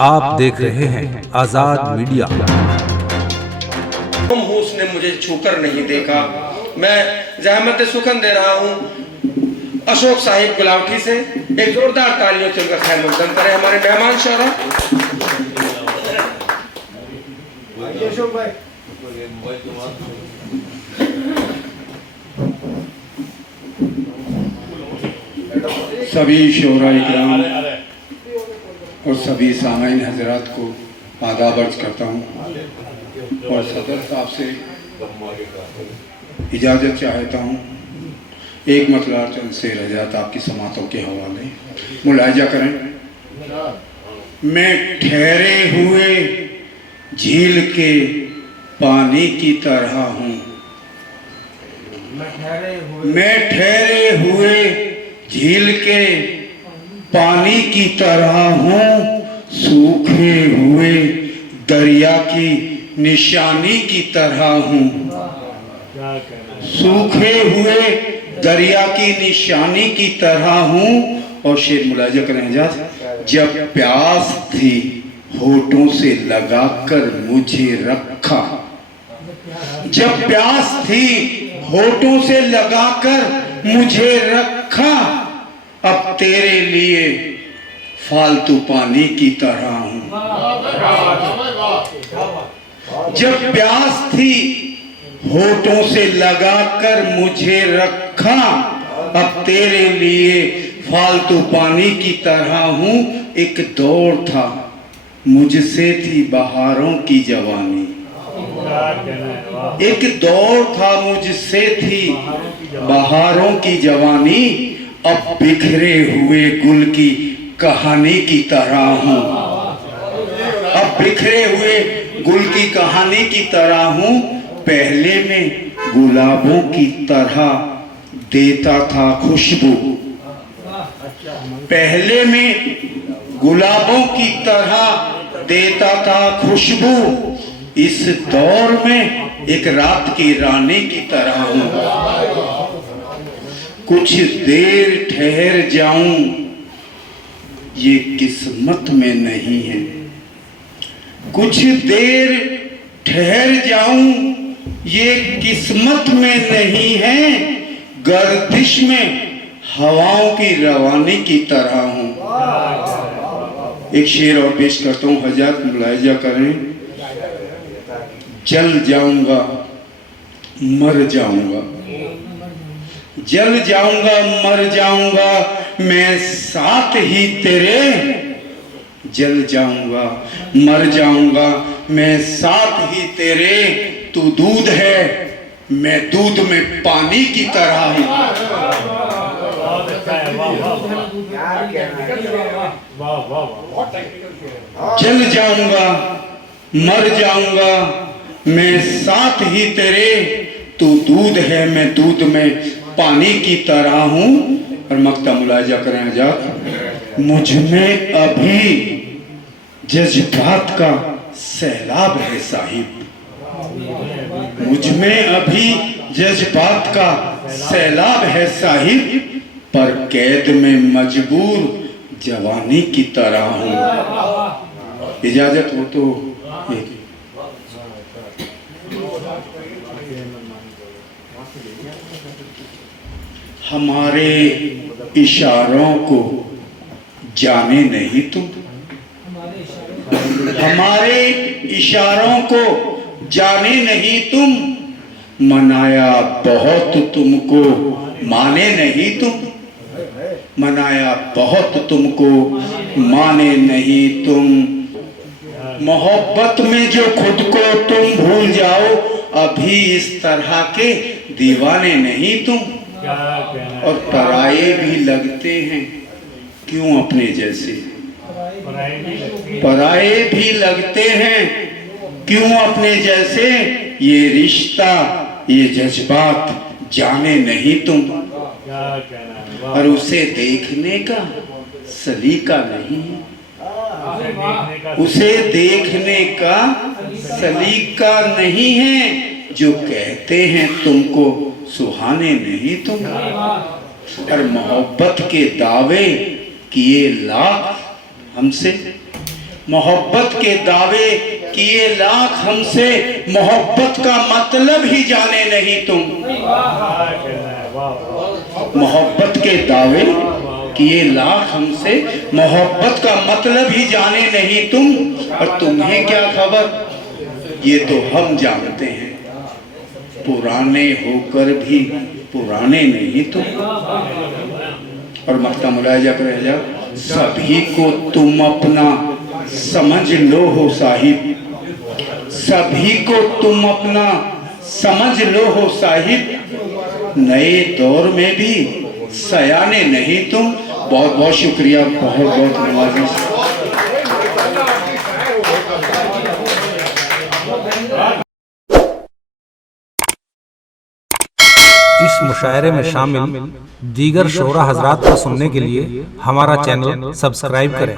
आप देख रहे हैं आजाद मीडिया। उसने मुझे छूकर नहीं देखा। मैं जहमत सुखन दे रहा हूँ अशोक साहिब गुलावटी से। एक जोरदार तालियों से उनका खैर मकदम करें हमारे मेहमान शोहरा। अशोक भाई सभी शोहरा इकराम और सभी सामाइन हजरात को आदाब अर्ज करता हूँ और सदर साहब से इजाज़त चाहता हूँ। एक मतला चंद शेर हज़रात आपकी समातों के हवाले मुलाहिजा करें। मैं ठहरे हुए झील के पानी की तरह हूँ। मैं ठहरे हुए झील के पानी की तरह हूँ। सूखे हुए दरिया की निशानी की तरह हूँ। सूखे हुए दरिया की निशानी की तरह हूँ। और शेर मुलाहिजा करें हज़रात। जब प्यास थी होठों से लगाकर मुझे रखा। जब प्यास थी होठों से लगाकर मुझे रखा। अब तेरे लिए फालतू पानी की तरह हूँ। जब प्यास थी होठों से लगाकर मुझे रखा। अब तेरे लिए फालतू पानी की तरह हूँ। एक दौर था मुझसे थी बहारों की जवानी। एक दौर था मुझसे थी बहारों की जवानी। अब बिखरे हुए गुल की कहानी की तरह हूँ। अब बिखरे हुए गुल की कहानी की तरह हूँ। पहले में गुलाबों की तरह देता था खुशबू। पहले में गुलाबों की तरह देता था खुशबू। इस दौर में एक रात की रानी की तरह हूँ। कुछ देर ठहर जाऊं ये किस्मत में नहीं है। कुछ देर ठहर जाऊं ये किस्मत में नहीं है। गर्दिश में हवाओं की रवानी की तरह हूँ। एक शेर और पेश करता हूँ हज़रात मुलाहिजा करें। जल जाऊंगा मर जाऊंगा। जल जाऊंगा मर जाऊंगा मैं साथ ही तेरे। जल जाऊंगा मर जाऊंगा मैं साथ ही तेरे। तू दूध है मैं दूध में पानी की तरह हूँ। जल जाऊंगा मर जाऊंगा मैं साथ ही तेरे। तू दूध है मैं दूध में पानी की तरह हूँ। और मक्ता मुलाहिजा करें हज़रात। मुझ में अभी जज्बात का सैलाब है साहिब। मुझ में अभी जज्बात का सैलाब है साहिब। पर कैद में मजबूर जवानी की तरह हूँ। इजाजत हो तो हमारे इशारों को जाने नहीं तुम। हमारे इशारों को जाने नहीं तुम। मनाया बहुत तुमको माने नहीं तुम। मनाया बहुत तुमको माने नहीं तुम। मोहब्बत में जो खुद को तुम भूल जाओ अभी इस तरह के दीवाने नहीं तुम। और पराये भी लगते हैं क्यों अपने जैसे। पराये भी लगते हैं क्यों अपने जैसे। ये रिश्ता ये जज्बात जाने नहीं तुम। और उसे देखने का सलीका नहीं है। उसे देखने का सलीका नहीं है। जो कहते हैं तुमको सुहाने नहीं तुम। और मोहब्बत के दावे किए लाख हमसे मोहब्बत के दावे किए लाख हमसे, मोहब्बत का मतलब ही जाने नहीं तुम। मोहब्बत के दावे किए लाख हमसे, मोहब्बत का मतलब ही जाने नहीं तुम। और तुम्हें क्या खबर, ये तो हम जानते हैं, पुराने होकर भी पुराने नहीं तुम। और मक्ता मुलायजा कर रह जाओ, सभी को तुम अपना समझ लो हो साहिब, सभी को तुम अपना समझ लो हो साहिब, नए दौर में भी सयाने नहीं तुम। बहुत बहुत शुक्रिया, बहुत बहुत नवाजी। इस मुशायरे में शामिल दीगर शोरा हजरात को सुनने के लिए हमारा चैनल सब्सक्राइब करें।